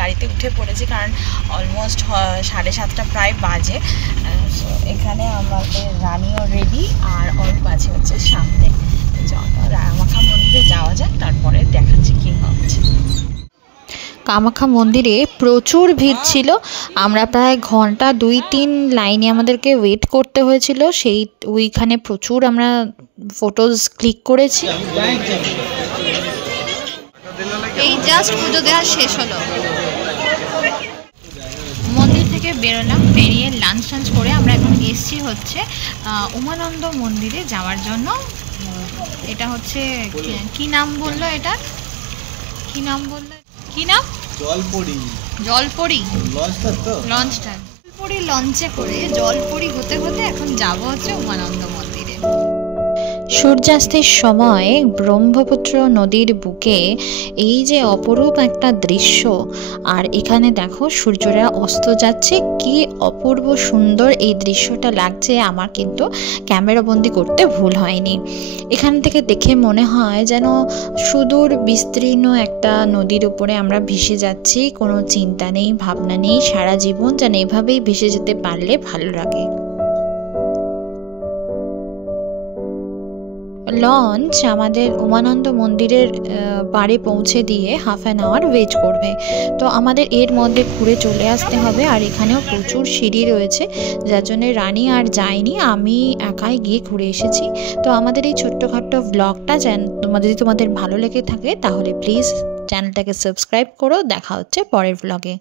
গাড়িতে উঠে পড়েছি, কারণ অলমোস্ট 7:30 প্রায় বাজে। সো এখানে আমাদের রানিও রেডি আর অল্প আছে হচ্ছে সামনে। চলো রামাখা মন্দিরে যাওয়া যাক, তারপরে দেখাচ্ছি কী হচ্ছে। কামাখ্যা মন্দিরে প্রচুর ভিড় ছিল। আমরা প্রায় ঘন্টা 2-3 লাইনে আমাদেরকে ওয়েট করতে হয়েছিল। ওইখানে প্রচুর আমরা ফটোজ ক্লিক করেছি। এই জাস্ট পুজো দেওয়া শেষ হলো, মন্দির থেকে বেরোলাম, বেরিয়ে লাঞ্চ করে আমরা এখন এসছি হচ্ছে উমানন্দ মন্দিরে যাওয়ার জন্য। এটা হচ্ছে কি নাম বললো, এটা কি নাম বললো, কি নাম? জলপরি লঞ্চটা জলপরি লঞ্চে করে জলপরি হতে হতে এখন যাব হচ্ছে উমানন্দ মন্দিরে। সূর্যাস্তের সময় ব্রহ্মপুত্র নদীর বুকে এই যে অপরূপ একটা দৃশ্য, আর এখানে দেখো সূর্যরা অস্ত যাচ্ছে, কি অপূর্ব সুন্দর এই দৃশ্যটা লাগছে। আমার কিন্তু ক্যামেরাবন্দি করতে ভুল হয়নি। এখান থেকে দেখে মনে হয় যেন সুদূর বিস্তীর্ণ একটা নদীর উপরে আমরা ভেসে যাচ্ছি, কোনো চিন্তা নেই, ভাবনা নেই, সারা জীবন যেন এভাবেই ভেসে যেতে পারলে ভালো লাগে। লঞ্চ আমাদের উমানন্দ মন্দিরের পাড়ে পৌঁছে দিয়ে হাফ অ্যান আওয়ার ওয়েট করবে। তো আমাদের এর মধ্যে ঘুরে চলে আসতে হবে। আর এখানেও প্রচুর সিঁড়ি রয়েছে, যার জন্য রানী আর যায়নি, আমি একাই গিয়ে ঘুরে এসেছি। তো আমাদের এই ছোট্টখাট্ট ব্লগটা যদি তোমাদের ভালো লেগে থাকে তাহলে প্লিজ চ্যানেলটাকে সাবস্ক্রাইব করো। দেখা হচ্ছে পরের ব্লগে।